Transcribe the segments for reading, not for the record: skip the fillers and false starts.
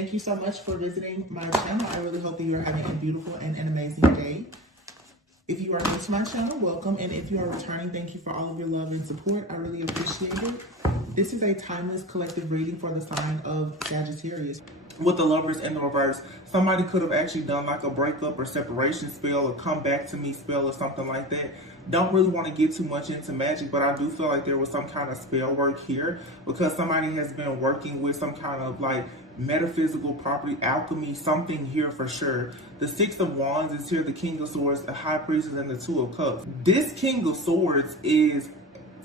Thank you so much for visiting my channel. I really hope that you are having a beautiful and an amazing day. If you are new to my channel, welcome. And if you are returning, thank you for all of your love and support. I really appreciate it. This is a timeless collective reading for the sign of Sagittarius. With the Lovers in the reverse, somebody could have actually done like a breakup or separation spell or come back to me spell or something like that. Don't really want to get too much into magic, but I do feel like there was some kind of spell work here because somebody has been working with some kind of like metaphysical property, alchemy, something here for sure. The Six of Wands is here, the King of Swords, the High Priestess, and the Two of Cups. This King of Swords is,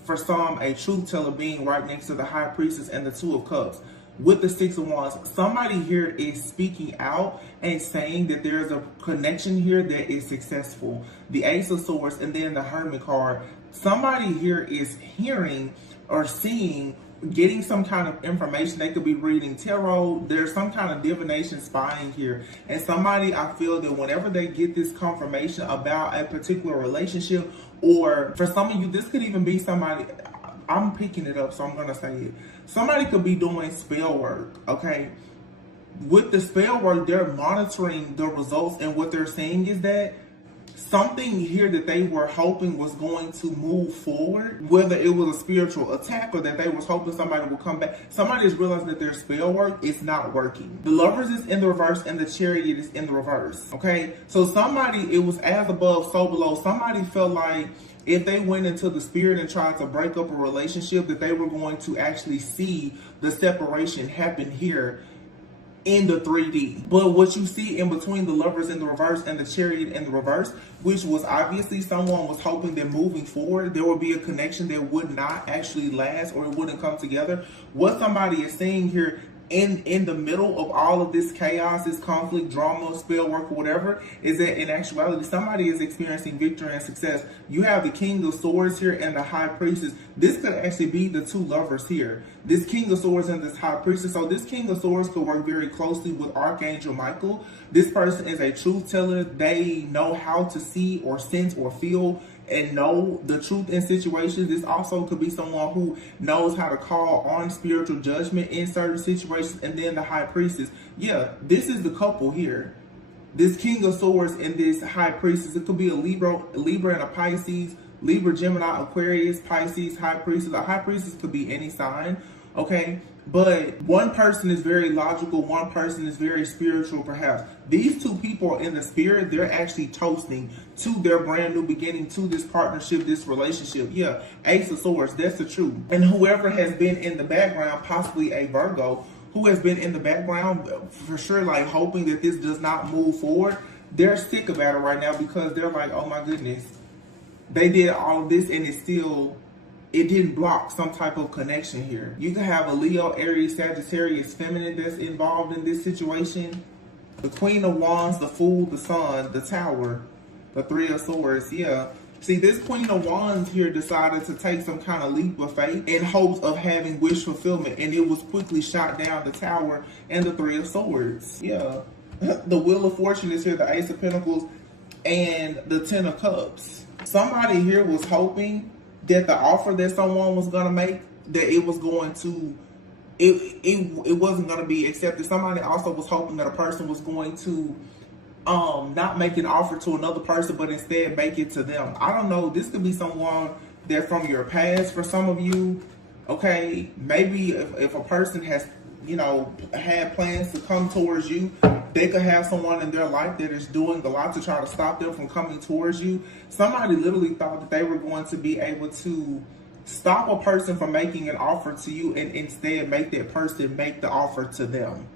for some, a truth teller being right next to the High Priestess and the Two of Cups. With the Six of Wands, somebody here is speaking out and saying that there's a connection here that is successful. The Ace of Swords and then the Hermit card. Somebody here is hearing or seeing, getting some kind of information. They could be reading tarot. There's some kind of divination spying here. And somebody, I feel that whenever they get this confirmation about a particular relationship, or for some of you, this could even be somebody, I'm picking it up, so I'm going to say it. Somebody could be doing spell work, okay? With the spell work, they're monitoring the results, and what they're saying is that something here that they were hoping was going to move forward, whether it was a spiritual attack or that they was hoping somebody would come back. Somebody is realizing that their spell work is not working. The Lovers is in the reverse and the Chariot is in the reverse, okay? So somebody, it was as above, so below. Somebody felt like if they went into the spirit and tried to break up a relationship, that they were going to actually see the separation happen here in the 3D. But what you see in between the Lovers in the reverse and the Chariot in the reverse, which was obviously someone was hoping that moving forward, there would be a connection that would not actually last or it wouldn't come together. What somebody is saying here, in the middle of all of this chaos, this conflict, drama, spell work, or whatever, is that in actuality, somebody is experiencing victory and success. You have the King of Swords here and the High Priestess. This could actually be the two lovers here. This King of Swords and this High Priestess. So this King of Swords could work very closely with Archangel Michael. This person is a truth teller. They know how to see or sense or feel and know the truth in situations. This also could be someone who knows how to call on spiritual judgment in certain situations. And then the High Priestess. Yeah, this is the couple here. This King of Swords and this High Priestess. It could be a Libra and a Pisces, Libra, Gemini, Aquarius, Pisces, High Priestess. A High Priestess could be any sign, okay? But one person is very logical, one person is very spiritual perhaps. These two people are in the spirit, they're actually toasting to their brand new beginning, to this partnership, this relationship. Yeah, Ace of Swords, that's the truth. And whoever has been in the background, possibly a Virgo, who has been in the background for sure, like hoping that this does not move forward, they're sick about it right now because they're like, oh my goodness, they did all of this and it didn't block some type of connection here. You can have a Leo, Aries, Sagittarius, feminine that's involved in this situation. The Queen of Wands, the Fool, the Sun, the Tower, the Three of Swords, yeah. See, this Queen of Wands here decided to take some kind of leap of faith in hopes of having wish fulfillment, and it was quickly shot down, the Tower and the Three of Swords, yeah. The Wheel of Fortune is here, the Ace of Pentacles, and the Ten of Cups. Somebody here was hoping that the offer that someone was going to make, that it was going to, it wasn't going to be accepted. Somebody also was hoping that a person was going to not make an offer to another person, but instead make it to them. I don't know. This could be someone that from your past for some of you, okay? Maybe if a person has, you know, had plans to come towards you, they could have someone in their life that is doing a lot to try to stop them from coming towards you. Somebody literally thought that they were going to be able to stop a person from making an offer to you and instead make that person make the offer to them.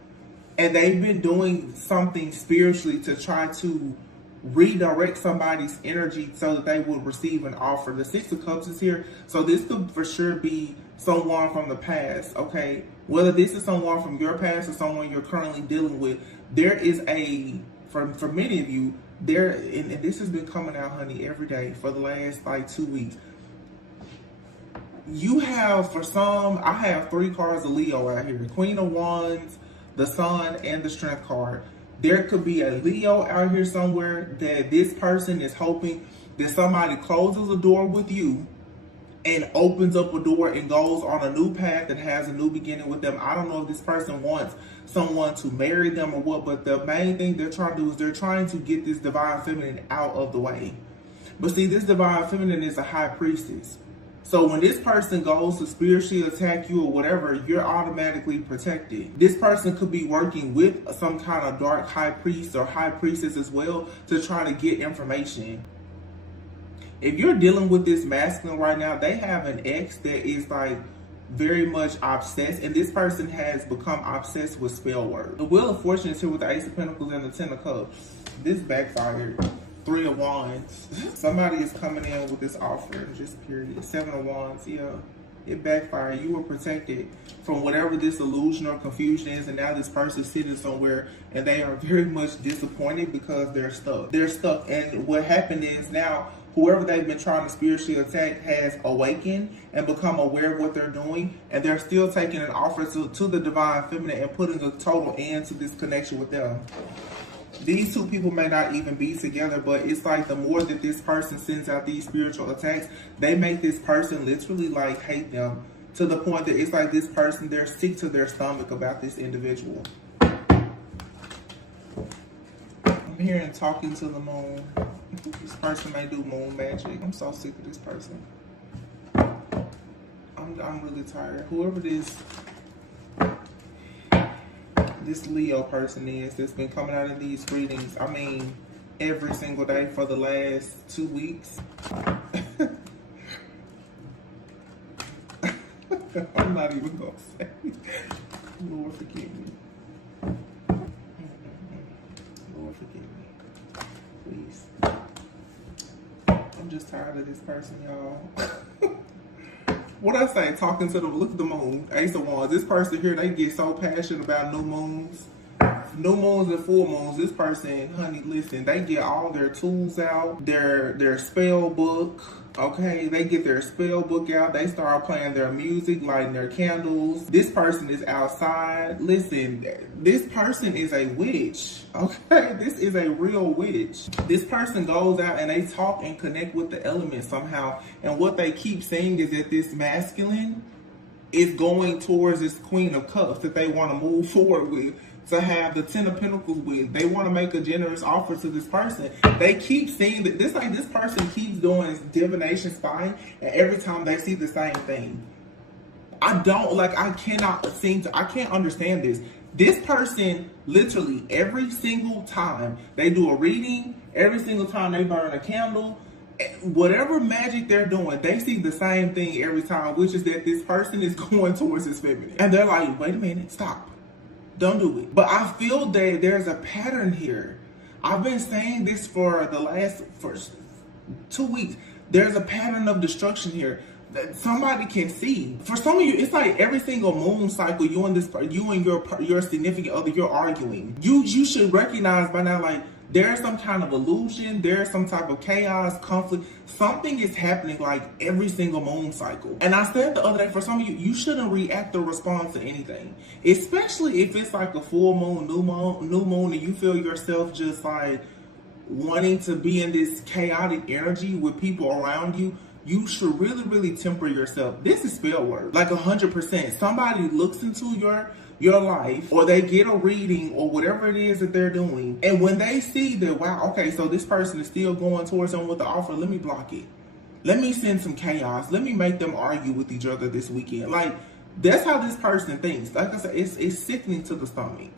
And they've been doing something spiritually to try to redirect somebody's energy so that they will receive an offer. The Six of Cups is here. So this could for sure be someone from the past, okay? Whether this is someone from your past or someone you're currently dealing with, there is a, for many of you, there, and this has been coming out, honey, every day for the last like 2 weeks. You have, for some, I have 3 cards of Leo out here. The Queen of Wands, the Sun, and the Strength card. There could be a Leo out here somewhere that this person is hoping that somebody closes a door with you and opens up a door and goes on a new path and has a new beginning with them. I don't know if this person wants someone to marry them or what, but the main thing they're trying to do is they're trying to get this divine feminine out of the way. But see, this divine feminine is a high priestess. So when this person goes to spiritually attack you or whatever, you're automatically protected. This person could be working with some kind of dark high priest or high priestess as well to try to get information. If you're dealing with this masculine right now, they have an ex that is like very much obsessed, and this person has become obsessed with spell work. The Wheel of Fortune is here with the Ace of Pentacles and the Ten of Cups. This backfired. 3 of Wands. Somebody is coming in with this offer, just period. 7 of Wands, yeah. It backfired. You were protected from whatever this illusion or confusion is, and now this person is sitting somewhere and they are very much disappointed because they're stuck. They're stuck, and what happened is now whoever they've been trying to spiritually attack has awakened and become aware of what they're doing, and they're still taking an offer to the divine feminine and putting a total end to this connection with them. These two people may not even be together, but it's like the more that this person sends out these spiritual attacks, they make this person literally like hate them to the point that it's like this person, they're sick to their stomach about this individual. I'm hearing talking to the moon. This person may do moon magic. I'm so sick of this person. I'm really tired. Whoever this Leo person is that's been coming out in these readings, I mean, every single day for the last 2 weeks. I'm not even gonna say. Lord forgive me. Lord forgive me. Please. I'm just tired of this person, y'all. What I say, talking to them, look at the moon, Ace of Wands. This person here, they get so passionate about new moons. New moons and full moons. This person, honey, listen, they get all their tools out, their spell book, okay? They get their spell book out. They start playing their music, lighting their candles. This person is outside. Listen, this person is a witch, okay? This is a real witch. This person goes out and they talk and connect with the elements somehow. And what they keep saying is that this masculine is going towards this Queen of Cups that they want to move forward with, to have the 10 of Pentacles with. They want to make a generous offer to this person. They keep seeing that this person keeps doing divination spying, and every time they see the same thing. I can't understand this. This person, literally every single time they do a reading, every single time they burn a candle, whatever magic they're doing, they see the same thing every time, which is that this person is going towards his feminine. And they're like, wait a minute, stop. Don't do it. But I feel that there's a pattern here. I've been saying this for the last 2 weeks. There's a pattern of destruction here that somebody can see. For some of you, it's like every single moon cycle, you and your significant other, you're arguing. You should recognize by now, like, there's some kind of illusion, there's some type of chaos, conflict. Something is happening like every single moon cycle. And I said the other day, for some of you, you shouldn't react or respond to anything. Especially if it's like a full moon, new moon, and you feel yourself just like wanting to be in this chaotic energy with people around you. You should really, really temper yourself. This is spell work, like 100%. Somebody looks into your life, or they get a reading or whatever it is that they're doing, and when they see that, wow, okay, so this person is still going towards them with the offer, let me block it. Let me send some chaos. Let me make them argue with each other this weekend. Like, that's how this person thinks. Like I said, it's sickening to the stomach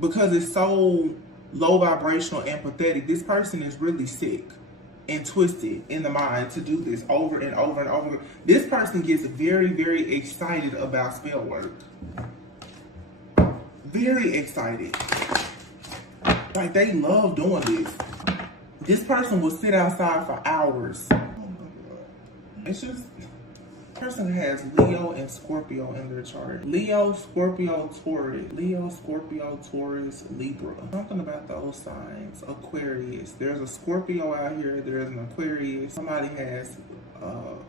because it's so low vibrational and pathetic. This person is really sick and twisted in the mind to do this over and over and over. This person gets very, very excited about spell work. Very excited. Like, they love doing this. This person will sit outside for hours. Oh my God. It's just, person has Leo and Scorpio in their chart. Leo, Scorpio, Taurus. Leo, Scorpio, Taurus, Libra. Something about those signs. Aquarius. There's a Scorpio out here. There's an Aquarius. Somebody has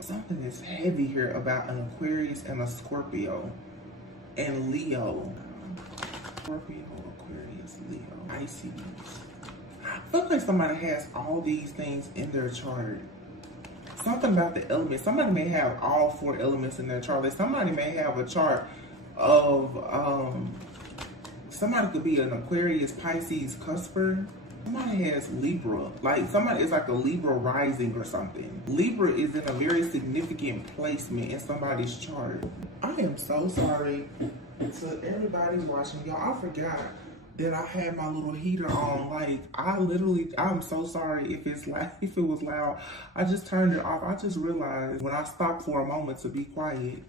something that's heavy here about an Aquarius and a Scorpio. And Leo. Scorpio, Aquarius, Leo, Pisces. I feel like somebody has all these things in their chart. Something about the elements. Somebody may have all 4 elements in their chart. Like somebody may have a chart of, somebody could be an Aquarius, Pisces, Cusper. Somebody has Libra. Like somebody is like a Libra rising or something. Libra is in a very significant placement in somebody's chart. I am so sorry to everybody watching. Y'all, I forgot that I had my little heater on. Like I'm so sorry if it's like, if it was loud. I just turned it off. I just realized when I stopped for a moment to be quiet,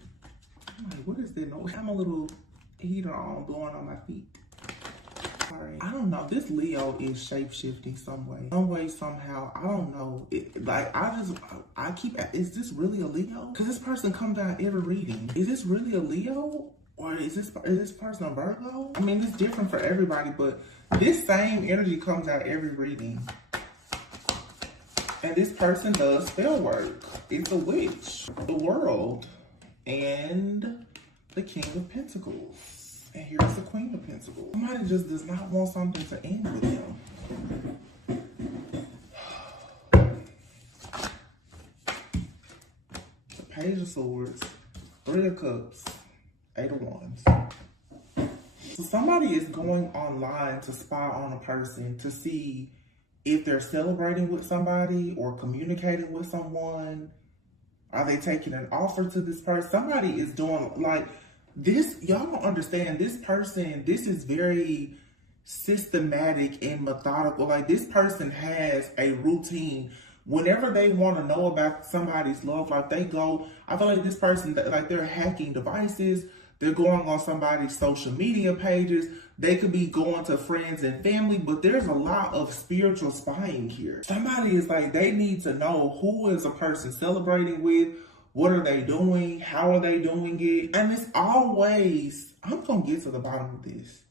I'm like, what is that noise? I have my little heater on, blowing on my feet. Sorry. I don't know. This Leo is shape-shifting some way, somehow. I don't know. I keep, is this really a Leo? Because this person comes out every reading. Is this really a Leo? Or is this person a Virgo? I mean, it's different for everybody, but this same energy comes out every reading. And this person does spell work. It's a witch, the world, and the King of Pentacles. And here's the Queen of Pentacles. Somebody just does not want something to end with them. The Page of Swords, 3 of Cups, 8 of Wands. So somebody is going online to spy on a person to see if they're celebrating with somebody or communicating with someone. Are they taking an offer to this person? Somebody is doing like this. Y'all don't understand. This person, this is very systematic and methodical. Like this person has a routine. Whenever they want to know about somebody's love life, they go, I feel like this person, like they're hacking devices. They're going on somebody's social media pages. They could be going to friends and family, but there's a lot of spiritual spying here. Somebody is like, they need to know who is a person celebrating with, what are they doing, how are they doing it? And it's always, I'm gonna get to the bottom of this.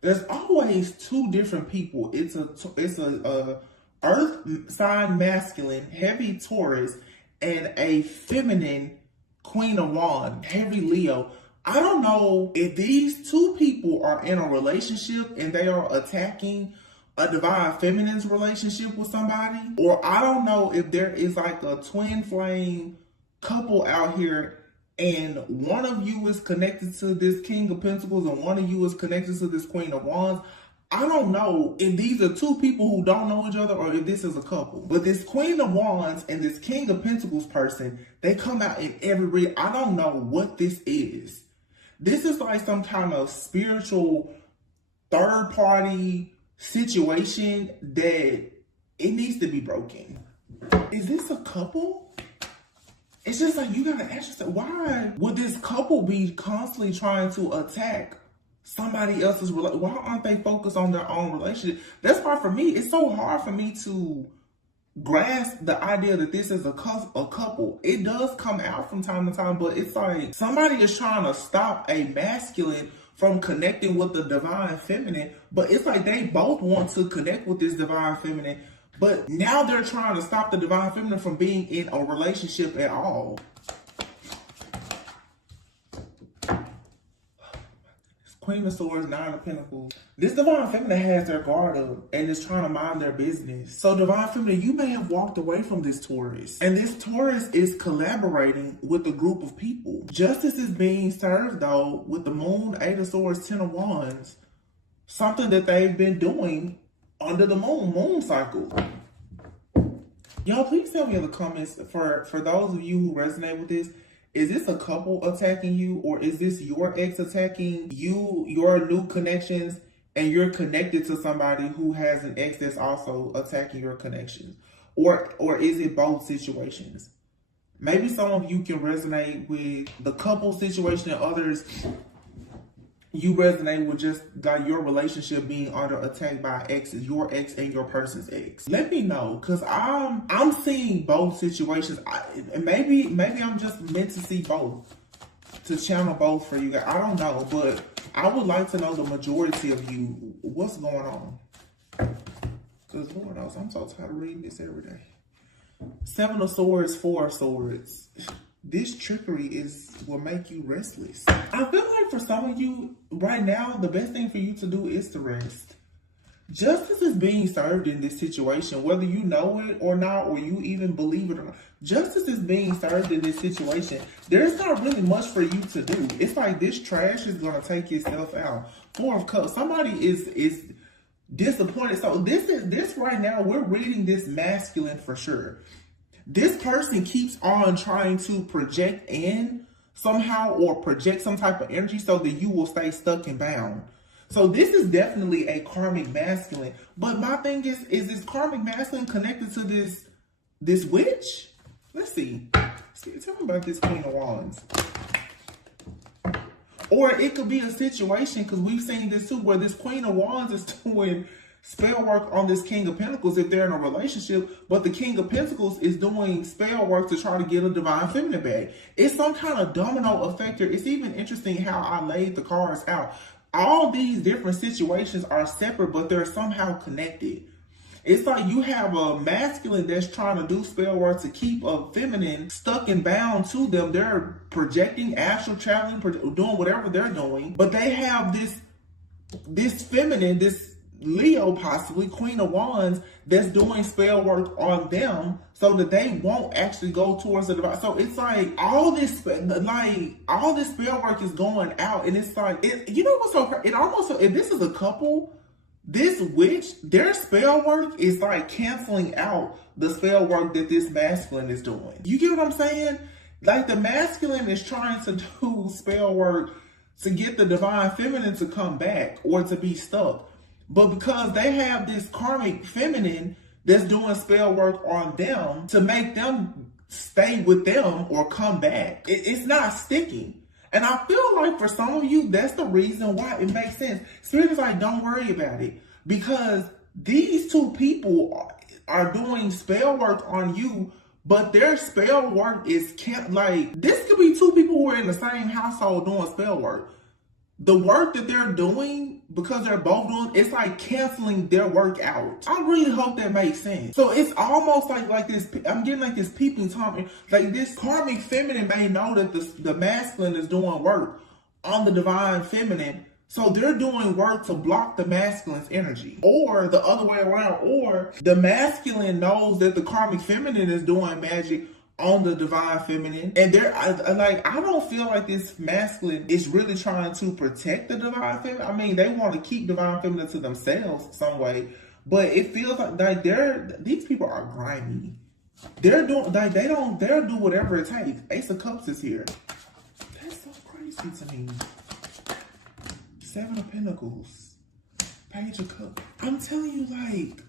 There's always 2 different people. It's a earth sign masculine, heavy Taurus, and a feminine Queen of Wands, heavy Leo. I don't know if these 2 people are in a relationship and they are attacking a divine feminine's relationship with somebody, or I don't know if there is like a twin flame couple out here and one of you is connected to this King of Pentacles and one of you is connected to this Queen of Wands. I don't know if these are 2 people who don't know each other or if this is a couple. But this Queen of Wands and this King of Pentacles person, they come out in every read. I don't know what this is. This is like some kind of spiritual third-party situation that it needs to be broken. Is this a couple? It's just like, you gotta ask yourself, why would this couple be constantly trying to attack somebody else's relationship? Why aren't they focused on their own relationship? That's why for me, it's so hard for me to grasp the idea that this is a couple. It does come out from time to time, but it's like somebody is trying to stop a masculine from connecting with the divine feminine, but it's like they both want to connect with this divine feminine, but now they're trying to stop the divine feminine from being in a relationship at all. Queen of Swords, 9 of Pentacles. This divine feminine has their guard up and is trying to mind their business. So divine feminine, you may have walked away from this Taurus. And this Taurus is collaborating with a group of people. Justice is being served though with the Moon, 8 of Swords, 10 of Wands. Something that they've been doing under the moon cycle. Y'all, please tell me in the comments, for those of you who resonate with this, is this a couple attacking you, or is this your ex attacking you, your new connections, and you're connected to somebody who has an ex that's also attacking your connections? Or is it both situations? Maybe some of you can resonate with the couple situation, and others you resonate with just like your relationship being under attack by exes, your ex and your person's ex. Let me know, because I'm seeing both situations. Maybe I'm just meant to see both, to channel both for you guys. I don't know, but I would like to know the majority of you, what's going on. Because Lord knows, I'm so tired of reading this every day. 7 of Swords, 4 of Swords. This trickery will make you restless. I feel like for some of you right now, the best thing for you to do is to rest. Justice is being served in this situation, whether you know it or not, or you even believe it or not. Justice is being served in this situation. There's not really much for you to do. It's like this trash is going to take itself out. Four of Cups. Somebody is disappointed. So this right now, we're reading this masculine for sure. This person keeps on trying to project in somehow, or project some type of energy so that you will stay stuck and bound. So this is definitely a karmic masculine. But my thing is this karmic masculine connected to this witch? Let's see. Tell me about this Queen of Wands. Or it could be a situation, because we've seen this too, where this Queen of Wands is doing spell work on this King of Pentacles if they're in a relationship, but the King of Pentacles is doing spell work to try to get a divine feminine back. It's some kind of domino effect here. It's even interesting how I laid the cards out. All these different situations are separate, but they're somehow connected. It's like you have a masculine that's trying to do spell work to keep a feminine stuck and bound to them. They're projecting, astral traveling, doing whatever they're doing. But they have this feminine, this Leo, possibly Queen of Wands, that's doing spell work on them so that they won't actually go towards the divine. So it's like all this spell work is going out, and it's like, you know what's so, it almost, if this is a couple, this witch, their spell work is like canceling out the spell work that this masculine is doing. You get what I'm saying? Like the masculine is trying to do spell work to get the divine feminine to come back or to be stuck. But because they have this karmic feminine that's doing spell work on them to make them stay with them or come back, it's not sticking. And I feel like for some of you, that's the reason why it makes sense. Spirit is like, don't worry about it. Because these two people are doing spell work on you, but their spell work is like, this could be two people who are in the same household doing spell work. The work that they're doing, because they're both doing, it's like canceling their work out. I really hope that makes sense. So it's almost like this, I'm getting like this peeping Tom, like this karmic feminine may know that the masculine is doing work on the divine feminine. So they're doing work to block the masculine's energy, or the other way around, or the masculine knows that the karmic feminine is doing magic on the divine feminine, and I don't feel like this masculine is really trying to protect the divine feminine. I mean, they want to keep divine feminine to themselves some way, but it feels like these people are grimy. They're doing they'll do whatever it takes. Ace of Cups is here. That's so crazy to me. Seven of Pentacles, Page of Cups. I'm telling you, like,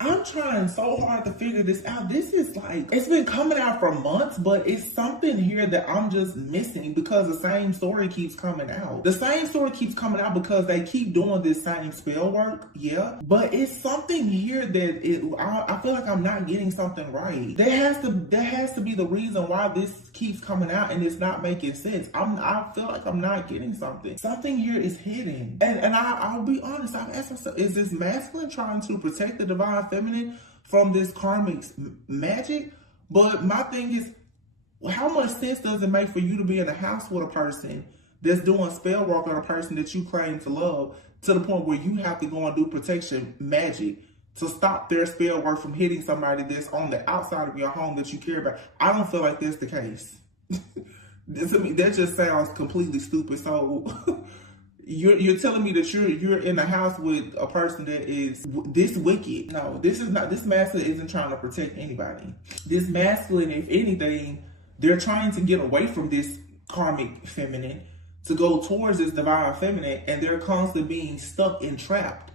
I'm trying so hard to figure this out. This is like, it's been coming out for months, but it's something here that I'm just missing because the same story keeps coming out. The same story keeps coming out because they keep doing this same spell work, yeah. But it's something here that I feel like I'm not getting something right. There has to be the reason why this keeps coming out and it's not making sense. I feel like I'm not getting something. Something here is hidden. And I'll be honest, I've asked myself, is this masculine trying to protect the divine feminine from this karmic magic? But my thing is, how much sense does it make for you to be in a house with a person that's doing spell work on a person that you claim to love, to the point where you have to go and do protection magic to stop their spell work from hitting somebody that's on the outside of your home that you care about? I don't feel like that's the case. That just sounds completely stupid. So You're telling me that you're in a house with a person that is this wicked. No, this masculine isn't trying to protect anybody. This masculine, if anything, they're trying to get away from this karmic feminine to go towards this divine feminine, and they're constantly being stuck and trapped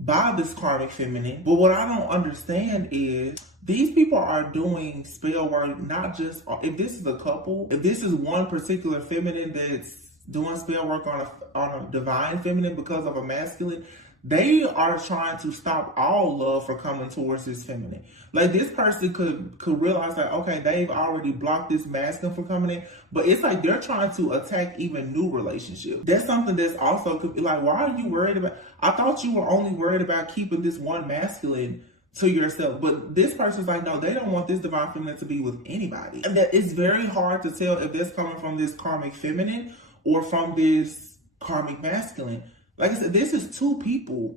by this karmic feminine. But what I don't understand is these people are doing spell work, not just, if this is a couple, if this is one particular feminine that's doing spell work on a divine feminine because of a masculine, they are trying to stop all love from coming towards this feminine. Like, this person could realize that, okay, they've already blocked this masculine from coming in, but it's like they're trying to attack even new relationships. That's something that's also, like, why are you worried about? I thought you were only worried about keeping this one masculine to yourself, but this person's like, no, they don't want this divine feminine to be with anybody. And that it's very hard to tell if that's coming from this karmic feminine or from this karmic masculine. Like I said, this is two people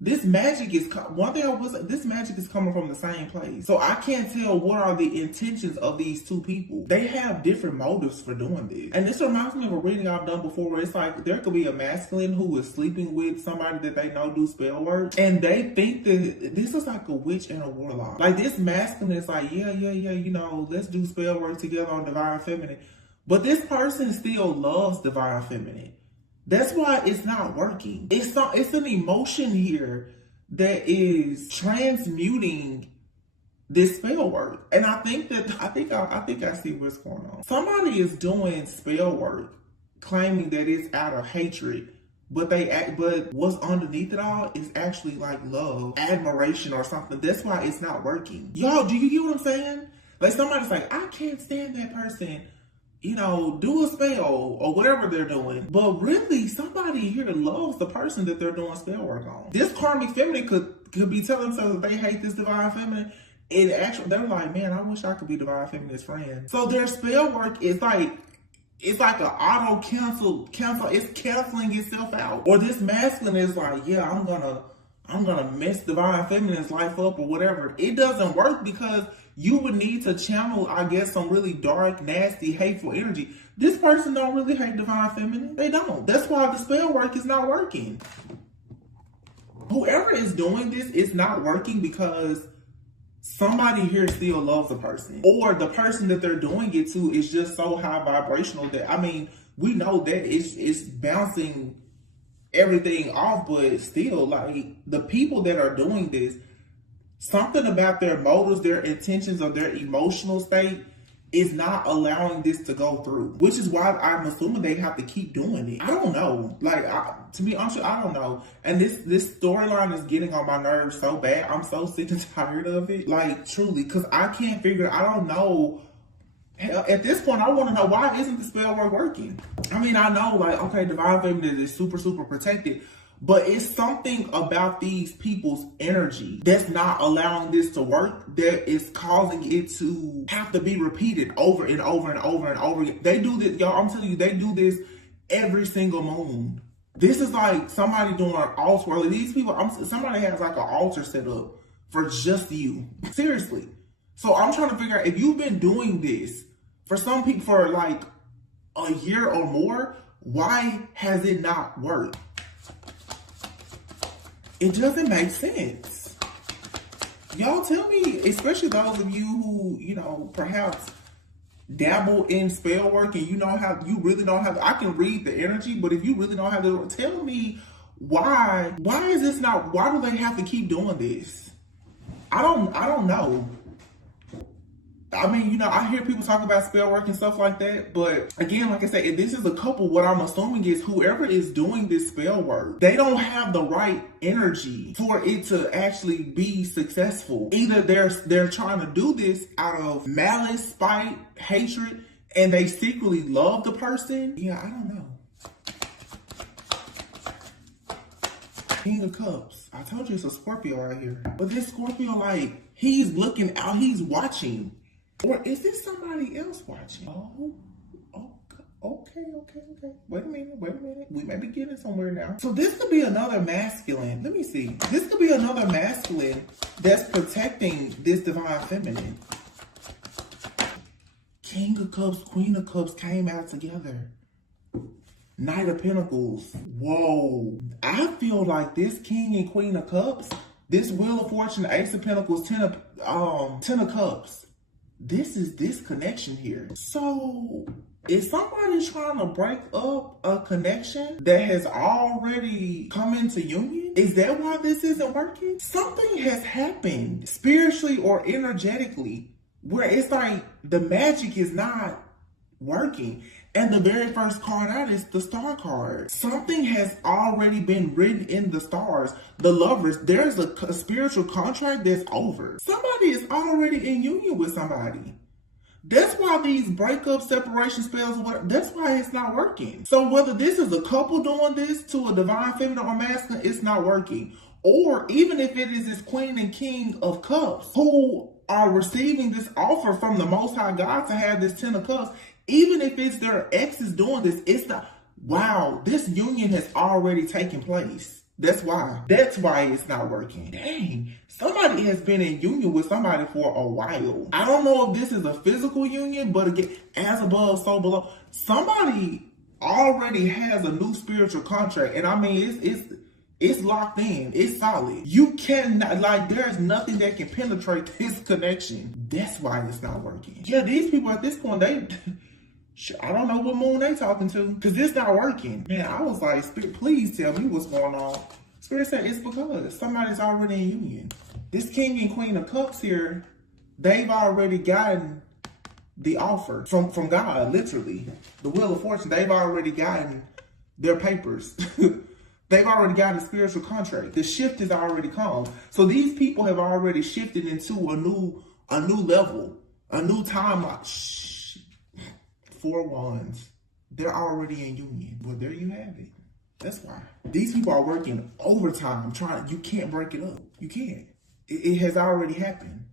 This magic is, one thing I will say, this magic is coming from the same place. So I can't tell what are the intentions of these two people. They have different motives for doing this. And this reminds me of a reading I've done before where it's like, there could be a masculine who is sleeping with somebody that they know do spell work. And they think that this is like a witch and a warlock. Like this masculine is like, yeah, you know, let's do spell work together on divine feminine. But this person still loves divine feminine. That's why it's not working. It's an emotion here that is transmuting this spell work. And I think I see what's going on. Somebody is doing spell work, claiming that it's out of hatred, but what's underneath it all is actually like love, admiration, or something. That's why it's not working. Y'all, do you get what I'm saying? Like somebody's like, I can't stand that person, you know, do a spell or whatever they're doing. But really, somebody here loves the person that they're doing spell work on. This karmic feminine could be telling themselves that they hate this divine feminine. And actually, they're like, man, I wish I could be divine feminine's friend. So their spell work is like, it's like an auto cancel. It's canceling itself out. Or this masculine is like, yeah, I'm gonna mess divine feminine's life up or whatever. It doesn't work because you would need to channel, I guess, some really dark, nasty, hateful energy. This person don't really hate divine feminine. They don't. That's why the spell work is not working. Whoever is doing this is not working because somebody here still loves the person. Or the person that they're doing it to is just so high vibrational that, I mean, we know that it's bouncing everything off, but still, like, the people that are doing this, something about their motives, their intentions, or their emotional state is not allowing this to go through. Which is why I'm assuming they have to keep doing it. I don't know. Like, to be honest, I don't know. And this storyline is getting on my nerves so bad. I'm so sick and tired of it. Like, truly, because I can't figure, I don't know. Hell, at this point, I want to know, why isn't the spell work working? I mean, I know, like, okay, divine feminine is super, super protected. But it's something about these people's energy that's not allowing this to work, that is causing it to have to be repeated over and over and over and over again. They do this, y'all, I'm telling you, they do this every single moon. This is like somebody doing an altar. Like these people, somebody has like an altar set up for just you. Seriously. So I'm trying to figure out, if you've been doing this for some people for like a year or more, why has it not worked? It doesn't make sense. Y'all tell me, especially those of you who, you know, perhaps dabble in spell work and you really know how to, I can read the energy, but if you really know how to, tell me why is this not, why do they have to keep doing this? I don't know. I mean, you know, I hear people talk about spell work and stuff like that, but again, like I said, if this is a couple, what I'm assuming is whoever is doing this spell work, they don't have the right energy for it to actually be successful. Either they're trying to do this out of malice, spite, hatred, and they secretly love the person. Yeah, I don't know. King of Cups. I told you it's a Scorpio right here. But this Scorpio, like, he's looking out, he's watching. Or is this somebody else watching? Oh, okay. Wait a minute. We may be getting somewhere now. So this could be another masculine. Let me see. This could be another masculine that's protecting this divine feminine. King of Cups, Queen of Cups came out together. Knight of Pentacles. Whoa. I feel like this King and Queen of Cups, this Wheel of Fortune, Ace of Pentacles, Ten of Cups. This is this connection here. So is somebody trying to break up a connection that has already come into union? Is that why this isn't working? Something has happened spiritually or energetically where it's like the magic is not working. And the very first card out is the Star card. Something has already been written in the stars. The lovers, there's a spiritual contract that's over. Somebody is already in union with somebody. That's why these breakup, separation spells, that's why it's not working. So whether this is a couple doing this to a divine feminine or masculine, it's not working. Or even if it is this Queen and King of Cups who are receiving this offer from the Most High God to have this Ten of Cups, even if it's their exes doing this, it's not, wow, this union has already taken place. That's why. That's why it's not working. Dang. Somebody has been in union with somebody for a while. I don't know if this is a physical union, but again, as above, so below. Somebody already has a new spiritual contract. And I mean, it's locked in. It's solid. You cannot, like, there's nothing that can penetrate this connection. That's why it's not working. Yeah, these people at this point, I don't know what moon they talking to, because it's not working. Man, I was like, Spirit, please tell me what's going on. Spirit said it's because somebody's already in union. This King and Queen of Cups here, they've already gotten the offer from God, literally. The Wheel of Fortune, they've already gotten their papers. They've already got a spiritual contract. The shift has already come. So these people have already shifted into a new level, a new timeline. Four Wands. They're already in union. Well, there you have it. That's why. These people are working overtime, you can't break it up. You can't. It has already happened.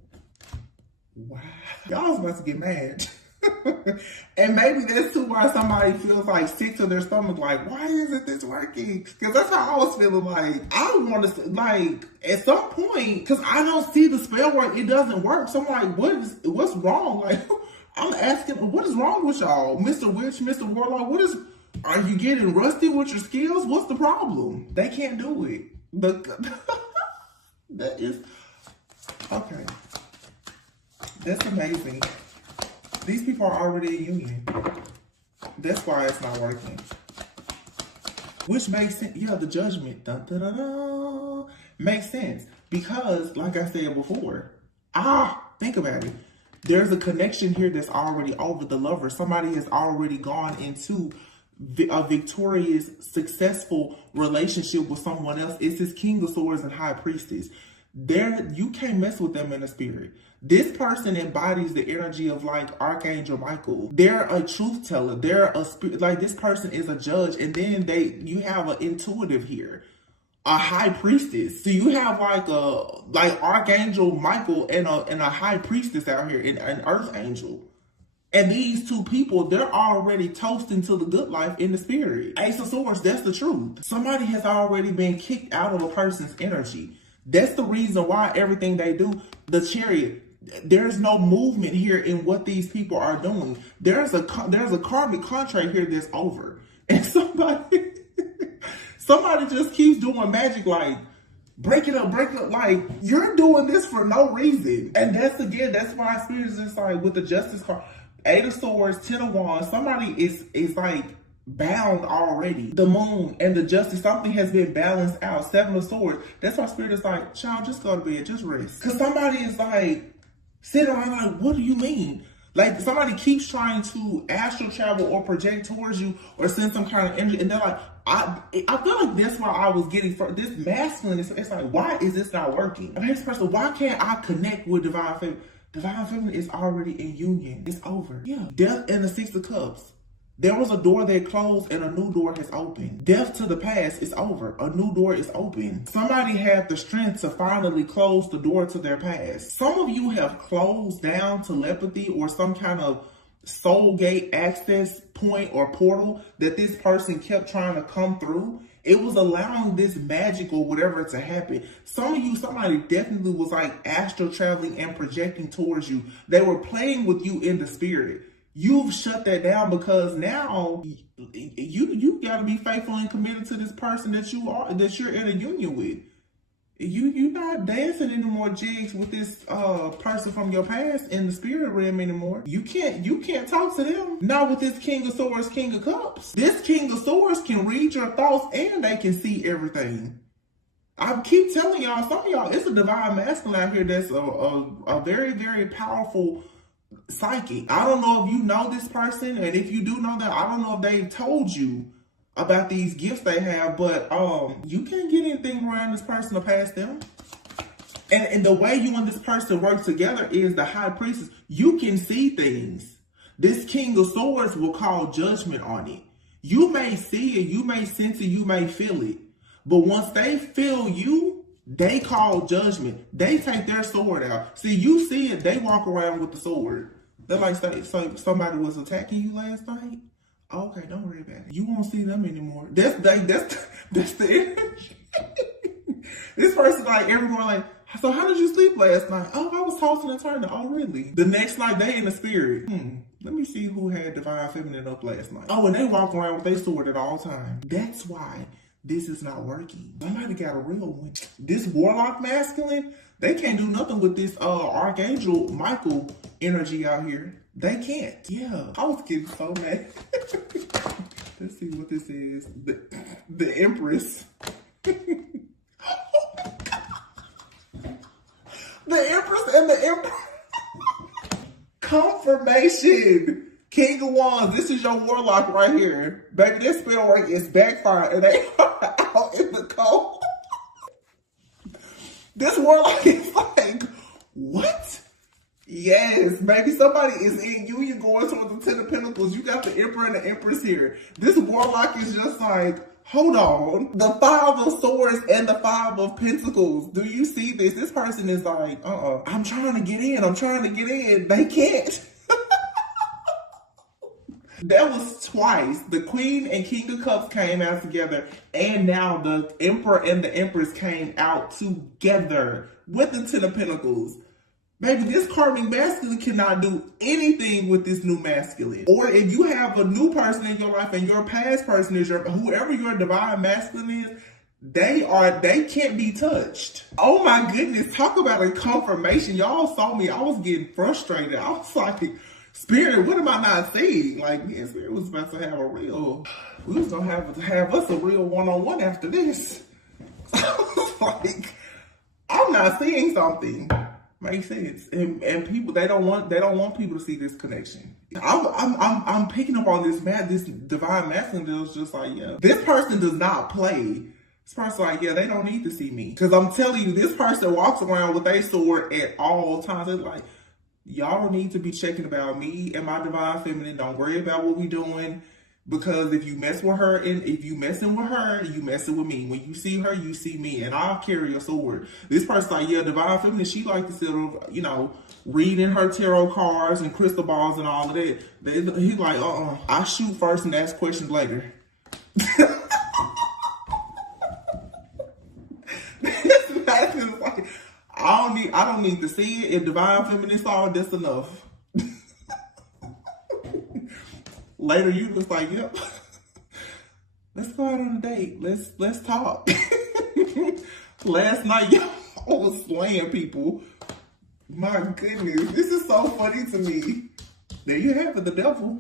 Wow. Y'all was about to get mad. And maybe that's too why somebody feels like sick to their stomach, like, why isn't this working? Because that's how I was feeling. Like, I want to, like, at some point, because I don't see the spell work, it doesn't work. So I'm like, what's wrong? Like, I'm asking, what is wrong with y'all? Mr. Witch, Mr. Warlock, are you getting rusty with your skills? What's the problem? They can't do it. That is, okay. That's amazing. These people are already in union. That's why it's not working. Which makes sense. Yeah, the judgment. Dun, dun, dun, dun, makes sense. Because, like I said before, think about it. There's a connection here that's already over the lover. Somebody has already gone into a victorious, successful relationship with someone else. It's this King of Swords and High Priestess. You can't mess with them in the spirit. This person embodies the energy of, like, Archangel Michael. They're a truth teller. They're a spirit. Like, this person is a judge. And then you have an intuitive here, a high priestess. So you have like Archangel Michael and a high priestess out here, an earth angel. And these two people, they're already toasting to the good life in the spirit. Ace of Swords, that's the truth. Somebody has already been kicked out of a person's energy. That's the reason why everything they do, the Chariot, there's no movement here in what these people are doing. There's a karmic contract here that's over. And somebody just keeps doing magic, like, break it up. Like, you're doing this for no reason. And that's why Spirit is just like, with the Justice card, 8 of Swords, 10 of Wands, somebody is like bound already. The Moon and the Justice, something has been balanced out. 7 of Swords. That's why Spirit is like, child, just go to bed, just rest. Because somebody is like, sitting around like, what do you mean? Like, somebody keeps trying to astral travel or project towards you or send some kind of energy. And they're like, I feel like that's why I was getting for this masculine. It's like, why is this not working? I mean, this person, why can't I connect with Divine Feminine? Divine Feminine is already in union. It's over. Yeah. Death and the 6 of Cups. There was a door that closed and a new door has opened. Death to the past is over. A new door is open. Somebody had the strength to finally close the door to their past. Some of you have closed down telepathy or some kind of soul gate access point or portal that this person kept trying to come through. It was allowing this magic or whatever to happen. Some of you, somebody definitely was like astral traveling and projecting towards you. They were playing with you in the spirit. You've shut that down because now you got to be faithful and committed to this person that you're in a union with. You're not dancing any more jigs with this person from your past in the spirit realm anymore. You can't talk to them. Not with this King of Swords, King of Cups. This King of Swords can read your thoughts and they can see everything. I keep telling y'all, some of y'all, it's a divine masculine out here that's a very, very powerful psychic. I don't know if you know this person, and if you do know that, I don't know if they've told you about these gifts they have, but you can't get anything around this person to pass them. And the way you and this person work together is the High Priestess. You can see things. This King of Swords will call judgment on it. You may see it, you may sense it, you may feel it. But once they feel you, they call judgment. They take their sword out. See, you see it, they walk around with the sword. They're like, so somebody was attacking you last night? Okay, don't worry about it. You won't see them anymore. That's the energy. This person, like, everyone, like, so how did you sleep last night? Oh, I was tossing and turning. Oh, really? The next night, they in the spirit. Let me see who had divine feminine up last night. Oh, and they walk around with their sword at all times. That's why this is not working. Somebody got a real one. This warlock masculine, they can't do nothing with this Archangel Michael energy out here. They can't. Yeah, I was getting so mad. Let's see what this is. The Empress. The Empress and the Emperor. Confirmation. King of Wands. This is your warlock right here. Baby, this spell work is backfired and they are out in the cold. This warlock is like, what? Yes, maybe somebody is in you. You're going towards the Ten of Pentacles. You got the Emperor and the Empress here. This warlock is just like, hold on. The Five of Swords and the Five of Pentacles. Do you see this? This person is like, I'm trying to get in. I'm trying to get in. They can't. That was twice. The Queen and King of Cups came out together. And now the Emperor and the Empress came out together with the Ten of Pentacles. Baby, this karmic masculine cannot do anything with this new masculine. Or if you have a new person in your life and your past person is whoever your divine masculine is, they can't be touched. Oh my goodness, talk about a confirmation. Y'all saw me. I was getting frustrated. I was like, Spirit, what am I not seeing? Like, yeah, Spirit was about to have we was gonna have us a real one-on-one after this. I was like, I'm not seeing something. Makes sense. And people, they don't want people to see this connection. I'm picking up on this divine masculine that was just like, yeah, this person does not play. This person like, yeah, they don't need to see me. Because I'm telling you, this person walks around with a sword at all times. It's like, y'all don't need to be checking about me and my divine feminine. Don't worry about what we doing. Because if you mess with her, and if you messing with her, you messing with me. When you see her, you see me, and I'll carry a sword. This person like, yeah, divine feminine, she like to sit, reading her tarot cards and crystal balls and all of that. He like, I shoot first and ask questions later. This masculine is like, I don't need to see it. If divine feminine saw it, that's enough. Later, you just like, yep, let's go out on a date. Let's talk. Last night, y'all was slaying people. My goodness, this is so funny to me. There you have it, the devil.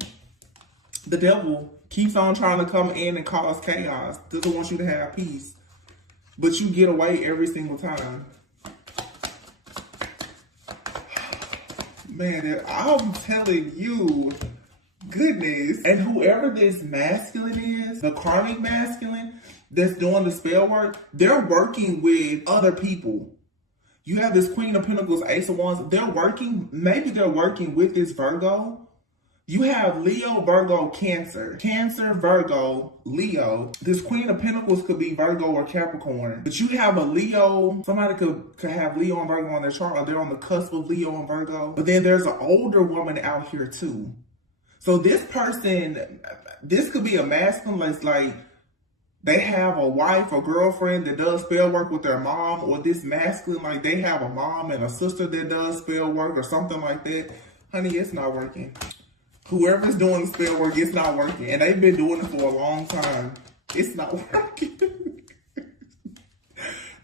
The devil keeps on trying to come in and cause chaos. Doesn't want you to have peace. But you get away every single time. Man, I'm telling you. Goodness. And whoever this masculine is, the karmic masculine that's doing the spell work, they're working with other people. You have this Queen of Pentacles, Ace of Wands. Maybe they're working with this Virgo. You have Leo, Virgo, Cancer. Cancer, Virgo, Leo. This Queen of Pentacles could be Virgo or Capricorn. But you have a Leo. Somebody could have Leo and Virgo on their chart, or they're on the cusp of Leo and Virgo. But then there's an older woman out here too. So this person, this could be a masculine that's like, they have a wife or girlfriend that does spell work with their mom, or this masculine, like they have a mom and a sister that does spell work or something like that. Honey, it's not working. Whoever's doing the spell work, it's not working. And they've been doing it for a long time. It's not working.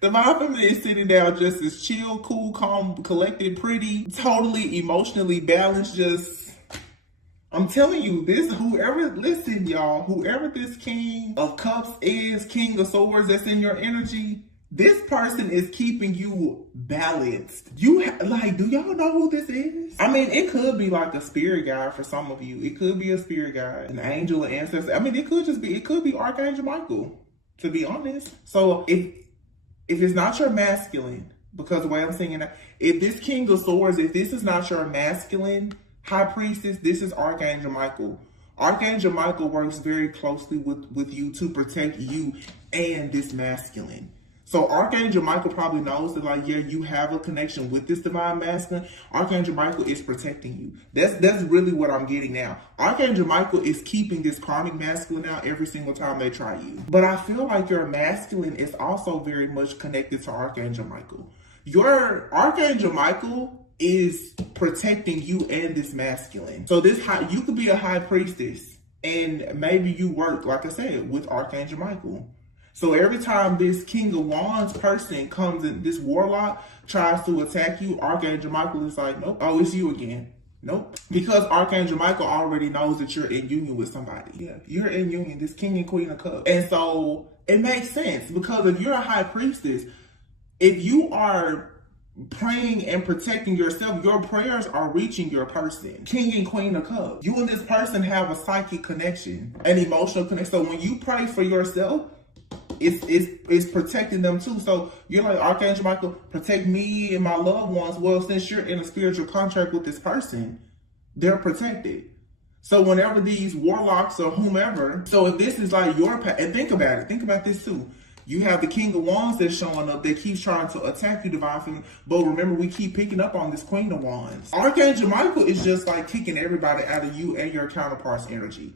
Divine feminine is sitting down just as chill, cool, calm, collected, pretty, totally emotionally balanced, I'm telling you, listen, y'all, whoever this King of Cups is, King of Swords that's in your energy, this person is keeping you balanced. Do y'all know who this is? I mean, it could be like a spirit guide for some of you. It could be a spirit guide, an angel, an ancestor. I mean, it could be Archangel Michael, to be honest. So if it's not your masculine, because the way I'm saying it, if this King of Swords, if this is not your masculine High Priestess, this is Archangel Michael. Archangel Michael works very closely with you to protect you and this masculine. So Archangel Michael probably knows that, like, yeah, you have a connection with this divine masculine. Archangel Michael is protecting you. That's really what I'm getting now. Archangel Michael is keeping this karmic masculine out every single time they try you. But I feel like your masculine is also very much connected to Archangel Michael. Your Archangel Michael is protecting you and this masculine. So you could be a high priestess, and maybe you work, like I said, with Archangel Michael. So every time this King of Wands person comes in, this warlock tries to attack you, Archangel Michael is like, nope, oh, it's you again. Nope. Because Archangel Michael already knows that you're in union with somebody. Yeah, you're in union, this King and Queen of Cups. And so it makes sense, because if you're a high priestess, if you are praying and protecting yourself, your prayers are reaching your person. King and Queen of Cups. You and this person have a psychic connection, an emotional connection. So when you pray for yourself, it's protecting them too. So you're like, Archangel Michael, protect me and my loved ones. Well, since you're in a spiritual contract with this person, they're protected. So whenever these warlocks or whomever, so if this is like your path, and think about this too. You have the King of Wands that's showing up that keeps trying to attack you, divine feminine. But remember, we keep picking up on this Queen of Wands. Archangel Michael is just like kicking everybody out of you and your counterpart's energy.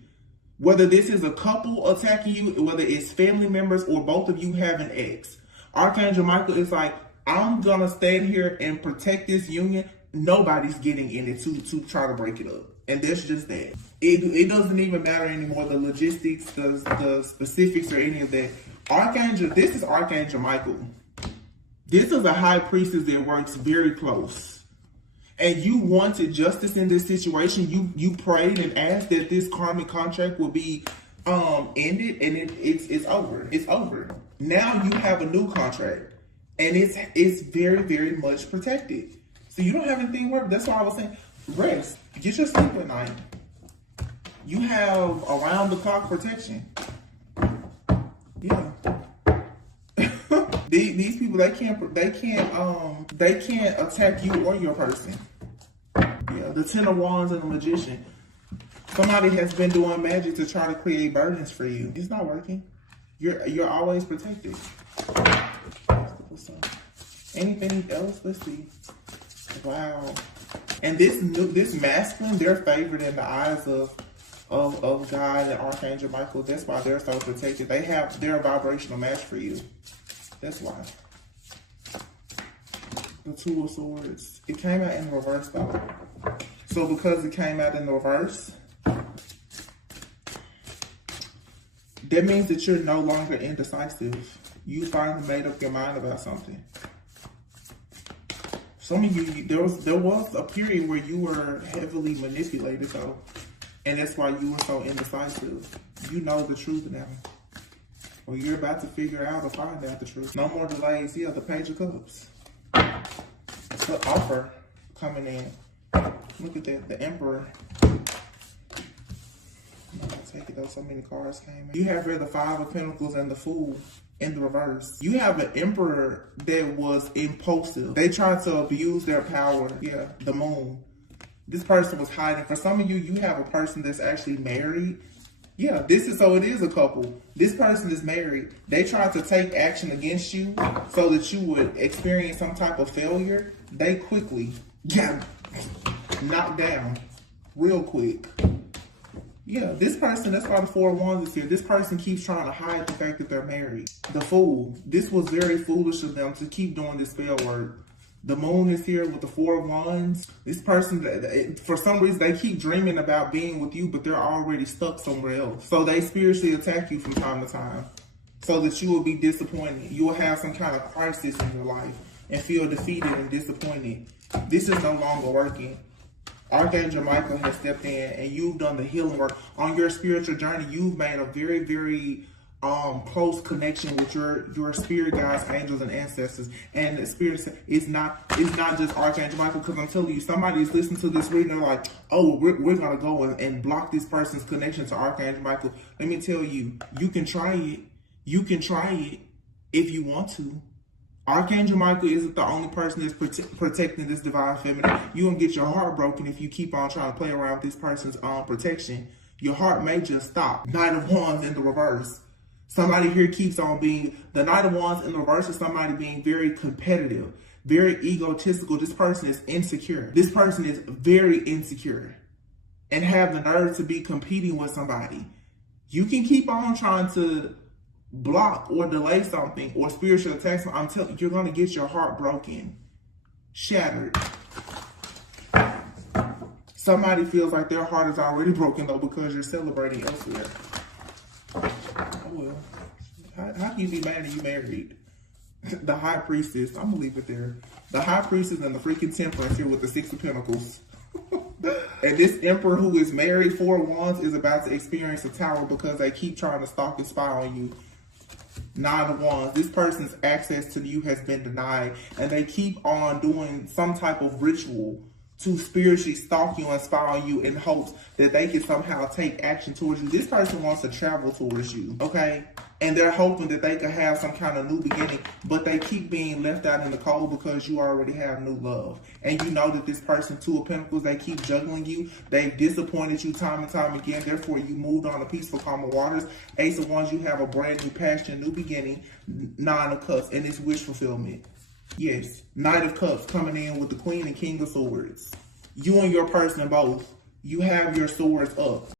Whether this is a couple attacking you, whether it's family members, or both of you have an ex. Archangel Michael is like, I'm going to stand here and protect this union. Nobody's getting in it to try to break it up. And that's just that. It doesn't even matter anymore, the logistics, the specifics, or any of that. This is Archangel Michael. This is a high priestess that works very close. And you wanted justice in this situation. You prayed and asked that this karmic contract will be ended, and it's over. It's over. Now you have a new contract, and it's very, very much protected. So you don't have anything to worry. That's why I was saying, rest. Get your sleep at night. You have around the clock protection. Yeah. These people, they can't attack you or your person. Yeah, the Ten of Wands and the Magician. Somebody has been doing magic to try to create burdens for you. It's not working. You're always protected. Anything else? Let's see. Wow. And this masculine, they're favored in the eyes of God and Archangel Michael. That's why they're so protected. They're a vibrational match for you. That's why. The Two of Swords. It came out in reverse though. So because it came out in the reverse, that means that you're no longer indecisive. You finally made up your mind about something. Some of you, there was a period where you were heavily manipulated though. And that's why you were so indecisive. You know the truth now. Or you're about to figure out or find out the truth. No more delays. Yeah, the Page of Cups. The offer coming in. Look at that, the Emperor. I'm not gonna take it though, so many cards came in. You have here the Five of Pentacles and the Fool in the reverse. You have an Emperor that was impulsive. They tried to abuse their power. Yeah, the Moon. This person was hiding. For some of you, you have a person that's actually married. Yeah, it is a couple. This person is married. They tried to take action against you so that you would experience some type of failure. They quickly got knocked down real quick. Yeah, this person, that's why the Four of Wands is here. This person keeps trying to hide the fact that they're married. The Fool. This was very foolish of them to keep doing this spell work. The Moon is here with the Four of Wands. This person, for some reason, they keep dreaming about being with you, but they're already stuck somewhere else. So they spiritually attack you from time to time so that you will be disappointed. You will have some kind of crisis in your life and feel defeated and disappointed. This is no longer working. Archangel Michael has stepped in and you've done the healing work. On your spiritual journey, you've made a very, very close connection with your spirit guides, angels, and ancestors. And the spirit is not just Archangel Michael, because I'm telling you, somebody is listening to this reading, they're like, oh, we're gonna go and block this person's connection to Archangel Michael. Let me tell you, you can try it. You can try it if you want to. Archangel Michael isn't the only person that's protecting this divine feminine. You're gonna get your heart broken if you keep on trying to play around with this person's protection. Your heart may just stop. Knight of Wands in the reverse. Somebody here keeps on being, the Knight of Wands in the reverse is somebody being very competitive, very egotistical. This person is insecure. This person is very insecure and have the nerve to be competing with somebody. You can keep on trying to block or delay something or spiritual attacks. I'm telling you, you're going to get your heart broken, shattered. Somebody feels like their heart is already broken though because you're celebrating elsewhere. Oh well, how can you be mad and you married? The High Priestess, I'm gonna leave it there. The High Priestess and the freaking Temperance here with the Six of Pentacles. And this Emperor who is married, Four of Wands, is about to experience a tower because they keep trying to stalk and spy on you. Nine of Wands, this person's access to you has been denied and they keep on doing some type of ritual to spiritually stalk you and spy on you in hopes that they can somehow take action towards you. This person wants to travel towards you, okay? And they're hoping that they could have some kind of new beginning, but they keep being left out in the cold because you already have new love. And you know that this person, Two of Pentacles, they keep juggling you. They've disappointed you time and time again. Therefore, you moved on to peaceful, calmer waters. Ace of Wands, you have a brand new passion, new beginning. Nine of Cups, and it's wish fulfillment. Yes, Knight of Cups coming in with the Queen and King of Swords. You and your person both, you have your swords up.